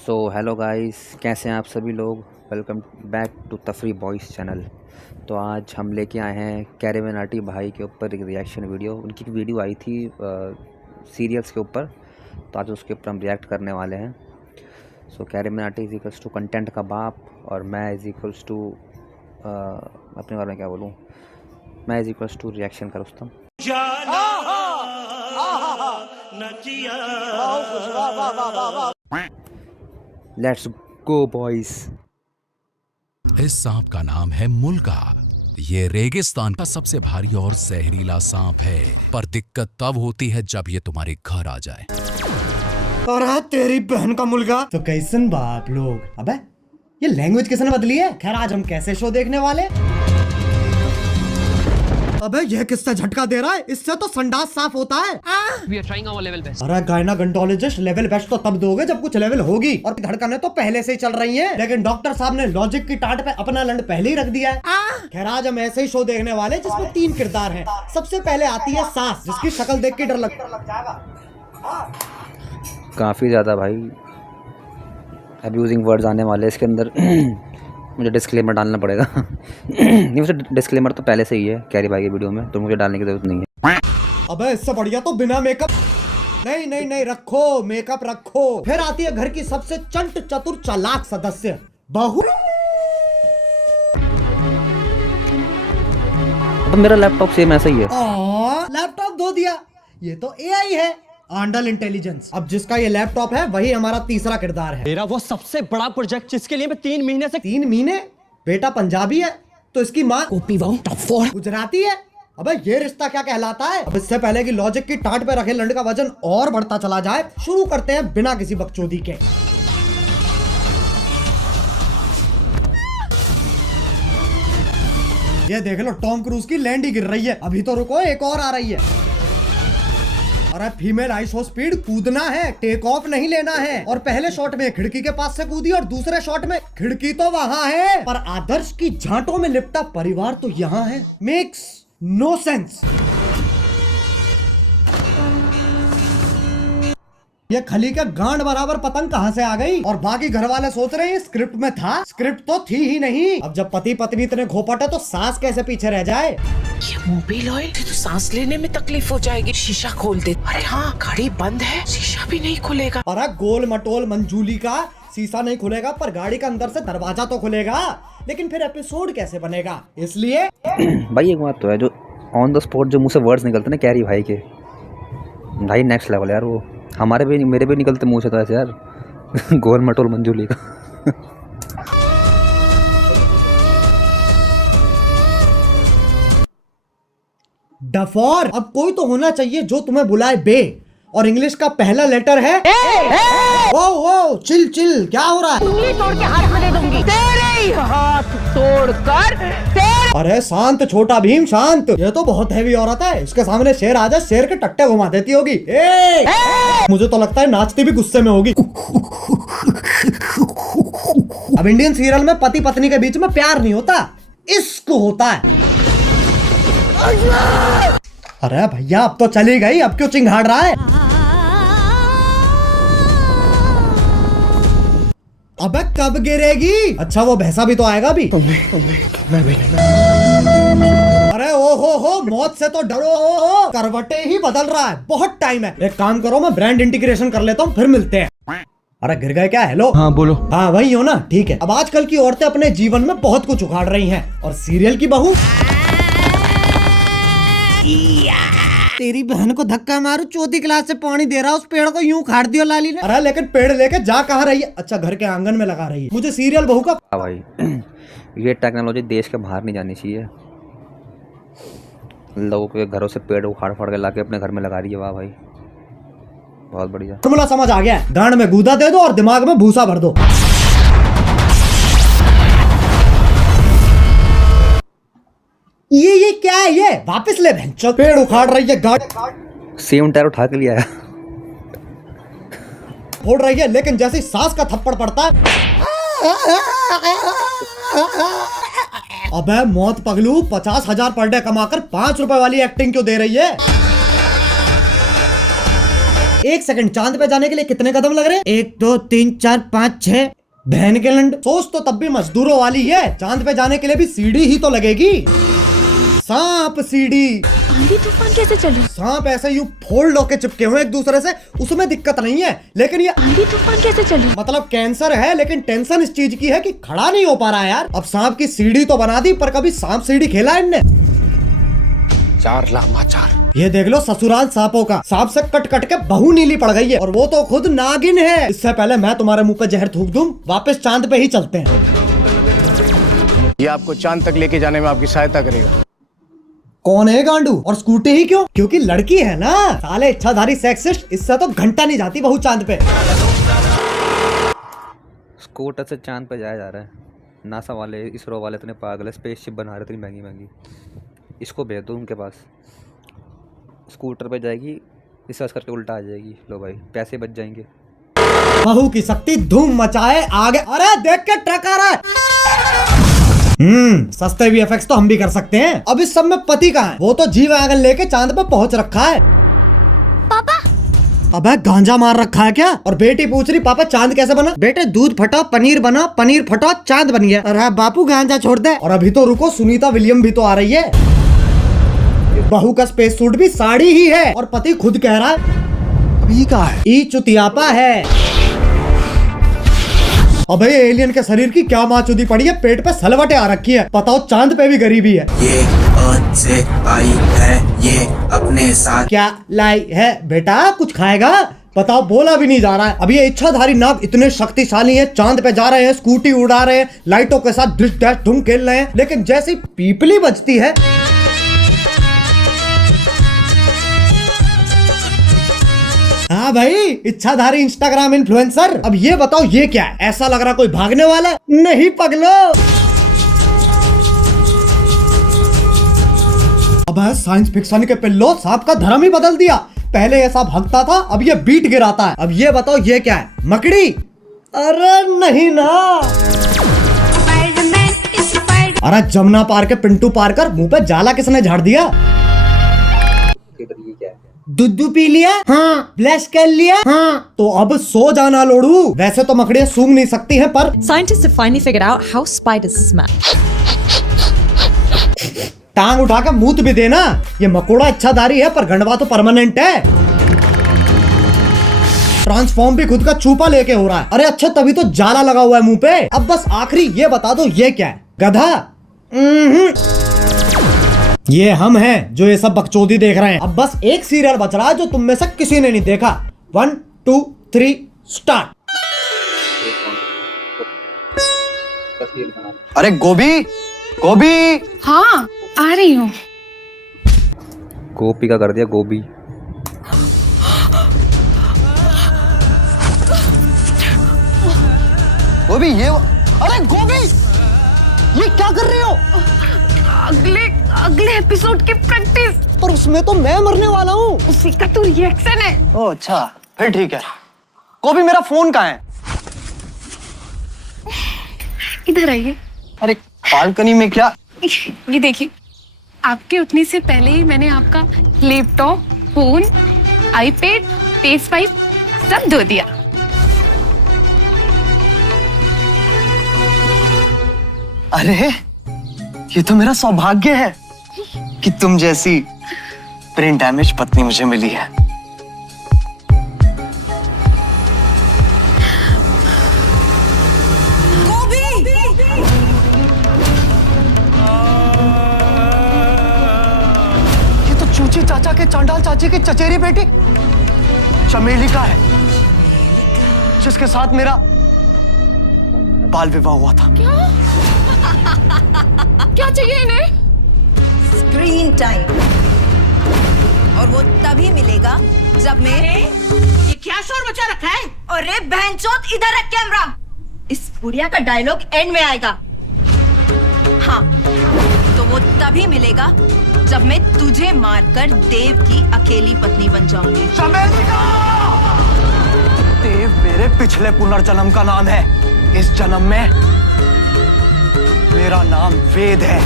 So hello guys, कैसे हैं आप सभी लोग। वेलकम बैक टू तफरी बॉयज़ चैनल। तो आज हम लेके आए हैं कैरेमिनाटी भाई के ऊपर एक रिएक्शन वीडियो। उनकी एक वीडियो आई थी सीरियल्स के ऊपर, तो आज उसके ऊपर हम रिएक्ट करने वाले हैं। सो CarryMinati is equals to content का बाप और मैं इज इक्वल्स टू अपने बारे में क्या बोलूँ, मैं इज इक्वल्स टू रिएक्शन का रुस्तम। Let's go boys. इस सांप का नाम है मुल्का। ये रेगिस्तान का सबसे भारी और जहरीला सांप है, पर दिक्कत तब होती है जब ये तुम्हारे घर आ जाए। अरे तेरी बहन का मुल्का, तो कैसन बाप लोग। अबे ये लैंग्वेज किसने बदली है। खैर आज हम कैसे शो देखने वाले। अबे ये किससे झटका दे रहा है, इससे तो संडास साफ होता है। We are trying our level best. अरे गायनाकोलॉजिस्ट लेवल बेस्ट तो तब दोगे जब कुछ लेवल होगी, और धड़कनें तो पहले से ही चल रही हैं। लेकिन डॉक्टर साहब ने लॉजिक की टाट पे अपना लंड पहले ही रख दिया है। खैर आज हम ऐसे ही शो देखने वाले जिसमें 3 किरदार हैं। सबसे पहले आती है सास, जिसकी शक्ल देख के डर लग जाएगा। काफ़ी ज़्यादा भाई अब्यूजिंग वर्ड्स आने वाले इसके अंदर। मुझे डिस्क्लेमर डालना पड़ेगा। नहीं, वैसे डिस्क्लेमर तो पहले से ही है कैरी भाई की वीडियो में, तो मुझे डालने की ज़रूरत नहीं है। अबे इससे बढ़िया तो बिना मेकअप। नहीं नहीं नहीं, रखो मेकअप रखो। फिर आती है घर की सबसे चंट चतुर चालाक सदस्य, बहू। अब मेरा लैपटॉप सेम ऐसा ही है। लैपटॉप धो दिया। ये तो एआई है, आंडल इंटेलिजेंस। अब जिसका ये लैपटॉप है वही हमारा तीसरा किरदार है। मेरा वो सबसे बड़ा प्रोजेक्ट जिसके लिए मैं 3 महीने से 3 महीने। बेटा पंजाबी है तो इसकी माँ टॉप 4 गुजराती है। अबे ये रिश्ता क्या कहलाता है। अब इससे पहले कि लॉजिक की टाट पे रखे लंड का वजन और बढ़ता चला जाए, शुरू करते हैं बिना किसी बकचोदी के। ये देख लो, टॉम क्रूज की लैंड ही गिर रही है। अभी तो रुको, एक और आ रही है। अरे फीमेल आइसो स्पीड, कूदना है, टेक ऑफ नहीं लेना है। और पहले शॉट में खिड़की के पास से कूदी और दूसरे शॉट में खिड़की तो वहां है, पर आदर्श की झांटों में लिपटा परिवार तो यहाँ है। Makes no sense. ये खली का गांड बराबर पतंग कहां से आ गई। और बाकी घर वाले सोच रहे हैं स्क्रिप्ट में था, स्क्रिप्ट तो थी ही नहीं। अब जब पति पत्नी इतने घोपट है तो सास कैसे पीछे रह जाए। ये मोबिल ऑयल से तो सांस लेने में तकलीफ हो जाएगी। शीशा खोल दे। अरे हाँ, गाड़ी बंद है, शीशा भी नहीं खुलेगा। अरे गोल मटोल मंजूली का शीशा नहीं खुलेगा, पर गाड़ी का अंदर से दरवाजा तो खुलेगा। लेकिन फिर एपिसोड कैसे बनेगा, इसलिए भाई एक बात तो है, जो ऑन द स्पॉट जो मुंह से वर्ड्स निकलते ना कैरी भाई के, भाई नेक्स्ट लेवल यार। वो हमारे भी मेरे भी निकलते मुंह से तो ऐसे यार। गोल मटोल मंजूली का। डफौर। अब कोई तो होना चाहिए जो तुम्हें बुलाए बे, और इंग्लिश का पहला लेटर है वो वो। चिल चिल, क्या हो रहा है। उंगली तोड़ के हाथ में दे दूंगी। तेरे ही हाथ तोड़कर तेरे। अरे शांत छोटा भीम शांत। ये तो बहुत हैवी औरत है, इसके सामने शेर आ जाए शेर के टट्टे घुमा देती होगी। मुझे तो लगता है नाचती भी गुस्से में होगी। अब इंडियन सीरियल में पति पत्नी के बीच में प्यार नहीं होता, इश्क होता है। अरे भैया अब तो चली गई, अब क्यों चिंघाड़ रहा है। अबे कब गिरेगी। अच्छा वो भैंसा भी तो आएगा भी। अरे ओ हो, मौत से तो डरो। करवटे ही बदल रहा है, बहुत टाइम है। एक काम करो, मैं ब्रांड इंटीग्रेशन कर लेता हूँ, फिर मिलते हैं। अरे गिर गए क्या। हेलो हाँ बोलो। हाँ वही हो ना, ठीक है। अब आजकल की औरतें अपने जीवन में बहुत कुछ उखाड़ रही हैं, और सीरियल की बहू। तेरी बहन को धक्का मारू, चौथी क्लास से पानी दे रहा, उस पेड़ को यूं उखाड़ दियो लाली ने। अरे लेकिन पेड़ लेके जा कहाँ रही है। अच्छा घर के आंगन में लगा रही है। मुझे सीरियल बहू का भाई ये टेक्नोलॉजी देश के बाहर नहीं जानी चाहिए। लोगों के घरों से पेड़ उखाड़ फाड़ के लाके अपने घर में लगा रही है। वाह भाई, बहुत बढ़िया। फॉर्मूला समझ आ गया है। गांड में गूदा दे दो और दिमाग में भूसा भर दो। ये क्या है, ये वापस ले बहन। पेड़ उखाड़ रही है, गाड़ सेम टायर उठा के लिया है, फोड़ रही है, लेकिन जैसे ही सांस का थप्पड़ पड़ता है। अबे मौत पगलू, 50,000 पर डे कमाकर 5 रुपए वाली एक्टिंग क्यों दे रही है। 1 सेकंड, चांद पे जाने के लिए कितने कदम लग रहे हैं? 1 2 3 4 5 6। बहन के लंड, सोच तो तब भी मजदूरों वाली है। चांद पे जाने के लिए भी सीढ़ी ही तो लगेगी। सांप सीढ़ी। आंधी तूफान कैसे चले? सांप ऐसे यूं फोल्ड होके चिपके हुए एक दूसरे से, उसमें दिक्कत नहीं है, लेकिन ये आंधी तूफान कैसे चले? मतलब कैंसर है, लेकिन टेंशन इस चीज की है कि खड़ा नहीं हो पा रहा है यार। अब सांप की सीढ़ी तो बना दी, पर कभी सांप सीढ़ी खेला है इनने? 4 लामाचार। ये देख लो ससुराल सांपों का। सांप से कट कट के बहू नीली पड़ गई है, और वो तो खुद नागिन है। इससे पहले मैं तुम्हारे मुंह पे जहर थूक दूं, वापस चांद पे ही चलते हैं। ये आपको चांद तक लेके जाने में आपकी सहायता करेगा। कौन है गांडू? और स्कूटी ही क्यों? क्योंकि लड़की है ना। साले इच्छाधारी सेक्सिस्ट, इससे तो घंटा नहीं जाती बहू चांद पे। स्कूटर से चांद पे जाया जा रहा है। नासा वाले, इसरो वाले इतने पागल है, स्पेसशिप बना रहे, इतनी महंगी महंगी। इसको भेज दो उनके पास, स्कूटर पे जाएगी, रिसर्च करके उल्टा आ जाएगी। लो भाई, पैसे बच जाएंगे। बहू की शक्ति धूम मचाए आगे। अरे देख के ट्रक आ रहा है। सस्ते वीएफएक्स तो हम भी कर सकते हैं। अब इस सब में पति कहाँ है? वो तो जी वैगन लेके चांद पे पहुंच रखा है। पापा, अबे गांजा मार रखा है क्या? और बेटी पूछ रही पापा चांद कैसे बना? बेटे दूध फटा, पनीर बना, पनीर फटा, चांद बन गया। अरे बापू गांजा छोड़ दे। और अभी तो रुको, सुनीता विलियम भी तो आ रही है। बहू का स्पेस सूट भी साड़ी ही है, और पति खुद कह रहा है अभी कहाँ है? ई चुतियापा है। अबे एलियन के शरीर की क्या माचुदी पड़ी है, पेट पे सलवटें आ रखी है। बताओ चांद पे भी गरीबी है। ये अर्थ से आई है, ये अपने साथ क्या लाई है बेटा? कुछ खाएगा? बताओ, बोला भी नहीं जा रहा है। अब ये इच्छाधारी नाग इतने शक्तिशाली हैं, चांद पे जा रहे हैं, स्कूटी उड़ा रहे हैं, लाइटों के साथ डिश डैश ढूंढ खेल रहे हैं, लेकिन जैसी पीपली बजती है, हाँ भाई, इच्छाधारी इंस्टाग्राम इन्फ्लुएंसर। अब ये बताओ ये क्या है? ऐसा लग रहा कोई भागने वाला है। नहीं पगलो। अब साइंस फिक्शन के पिल्लो, सांप का धर्म ही बदल दिया। पहले ऐसा भागता था, अब ये बीट गिराता है। अब ये बताओ ये क्या है? मकड़ी? अरे नहीं ना। अरे जमुना पार के पिंटू पार कर, मुंह पे जाला किसने झाड़ दिया? दूध पी लिया? हाँ। ब्लश कर लिया? हाँ। तो अब सो जाना लोड़ू। वैसे तो मकड़ियाँ सूंघ नहीं सकती हैं, पर Scientists have finally figured out how spiders smell. टांग उठा के मूत भी देना। ये मकोड़ा इच्छाधारी है, पर गंडवा तो परमानेंट है। ट्रांसफॉर्म भी खुद का चूपा लेके हो रहा है। अरे अच्छा, तभी तो जाला लगा हुआ है मुंह पे। अब बस आखिरी ये बता दो ये क्या है? गधा? ये हम हैं जो ये सब बकचोदी देख रहे हैं। अब बस एक सीरियल बच रहा है जो तुम में से किसी ने नहीं देखा। 1 2 3 स्टार्ट। अरे गोभी, गोभी। हाँ आ रही हूँ। गोपी का कर दिया गोभी। गोभी ये, अरे गोभी, ये क्या कर रही हो? अगले एपिसोड की प्रैक्टिस। पर उसमें तो मैं मरने वाला हूँ। उसी का तो रिएक्शन है। ओह अच्छा, फिर ठीक है। गोभी मेरा फोन कहाँ है? इधर आइए। अरे बालकनी में क्या? ये देखिए, आपके उठने से पहले ही मैंने आपका लैपटॉप, फोन, आईपैड, PS5 सब धो दिया। अरे ये तो मेरा सौभाग्य है कि तुम जैसी ब्रेन डैमेज पत्नी मुझे मिली है। ये तो चूची चाचा के चांडाल चाची की चचेरी बेटी चमेली का है, जिसके साथ मेरा बाल विवाह हुआ था। क्या चाहिए इन्हें? Screen time. और वो तभी मिलेगा जब मैं। ये क्या शोर मचा रखा है? अरे बहनचोद, इधर रख कैमरा। इस बुढ़िया का डायलॉग एंड में आएगा। हाँ, तो वो तभी मिलेगा जब मैं तुझे मारकर देव की अकेली पत्नी बन जाऊंगी। देव मेरे पिछले पुनर्जन्म का नाम है। इस जन्म में मेरा नाम वेद है।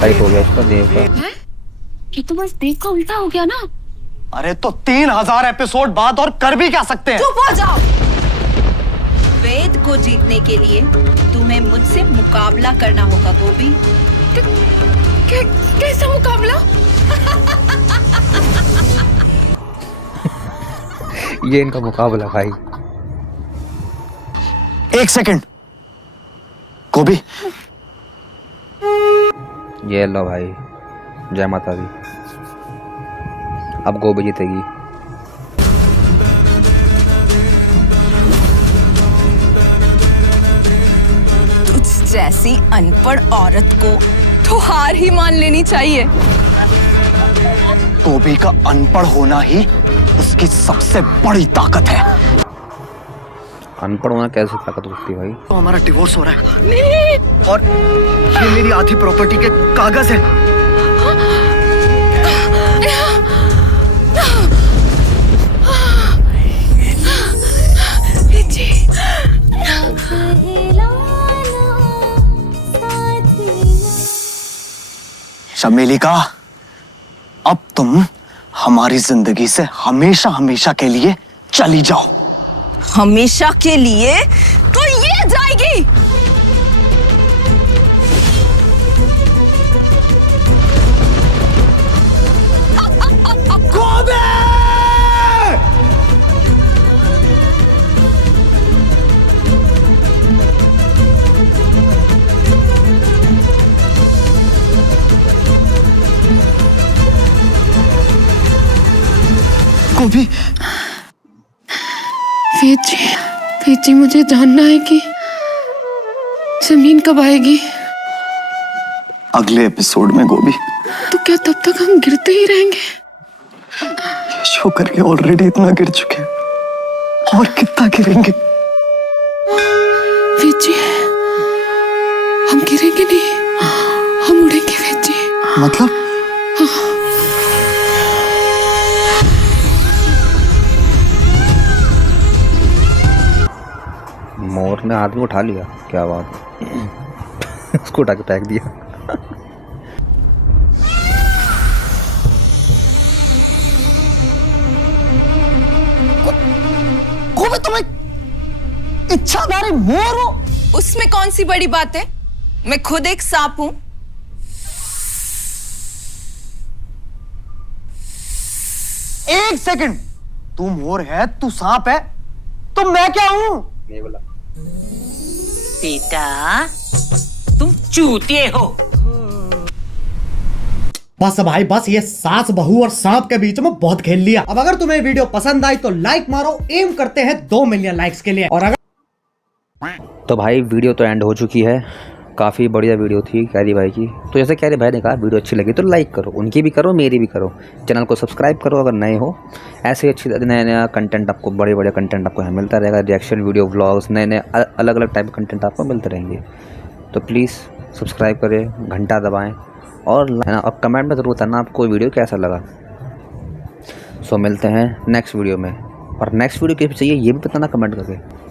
टाइप हो गया इसका देव का। ये तो बस देव का उल्टा हो गया ना। अरे तो 3000 एपिसोड बाद और कर भी क्या सकते हैं? चुप हो जाओ। वेद को जीतने के लिए तुम्हें मुझसे मुकाबला करना होगा गोभी। कैसा मुकाबला? ये इनका मुकाबला भाई। 1 सेकंड गोभी। ये लो भाई, जय माता दी। अब गोभी जीतेगी। तुझ जैसी अनपढ़ औरत को तो हार ही मान लेनी चाहिए। गोभी का अनपढ़ होना ही उसकी सबसे बड़ी ताकत है। अनपढ़ होना कैसे ताकत होती है भाई? तो हमारा डिवोर्स हो रहा है और ये मेरी आधी प्रॉपर्टी के कागज है। चमेली का, अब तुम हमारी जिंदगी से हमेशा हमेशा के लिए चली जाओ। हमेशा के लिए तो ये जाएगी। गोभी, वेद जी मुझे जानना है कि जमीन कब आएगी। अगले एपिसोड में गोभी। तो क्या तब तक हम गिरते ही रहेंगे? ये शो करके ऑलरेडी इतना गिर चुके हैं और कितना गिरेंगे? वेद जी, हम गिरेंगे नहीं, हम उड़ेंगे वेद जी। मतलब? मोर ने आदमी उठा लिया, क्या बात है। उसको उठा के फेंक दिया। गोभी, तुम एक इच्छाधारी मोर हो। उसमें कौन सी बड़ी बात है? मैं खुद एक सांप हूं। एक सेकंड, तू मोर है, तू सांप है, तो मैं क्या हूं? बेटा तुम चूतिए हो। बस भाई बस, ये सास बहू और सांप के बीच में बहुत खेल लिया। अब अगर तुम्हें वीडियो पसंद आई तो लाइक मारो, एम करते हैं 2 मिलियन लाइक्स के लिए। और अगर तो भाई वीडियो तो एंड हो चुकी है। काफ़ी बढ़िया वीडियो थी कैरी भाई की। तो जैसे कैरी भाई ने कहा, वीडियो अच्छी लगी तो लाइक करो, उनकी भी करो, मेरी भी करो, चैनल को सब्सक्राइब करो अगर नए हो। ऐसे ही अच्छी नया नया कंटेंट आपको, बड़े बड़े कंटेंट आपको यहाँ मिलता रहेगा। रिएक्शन वीडियो, व्लॉग्स, नए नए अलग अलग टाइप के कंटेंट आपको मिलते रहेंगे। तो प्लीज़ सब्सक्राइब करें, घंटा दबाएँ और अब कमेंट में ज़रूर बताना आपको वीडियो कैसा लगा। सो मिलते हैं नेक्स्ट वीडियो में। और नेक्स्ट वीडियो कैसी चाहिए ये भी बताना कमेंट करके।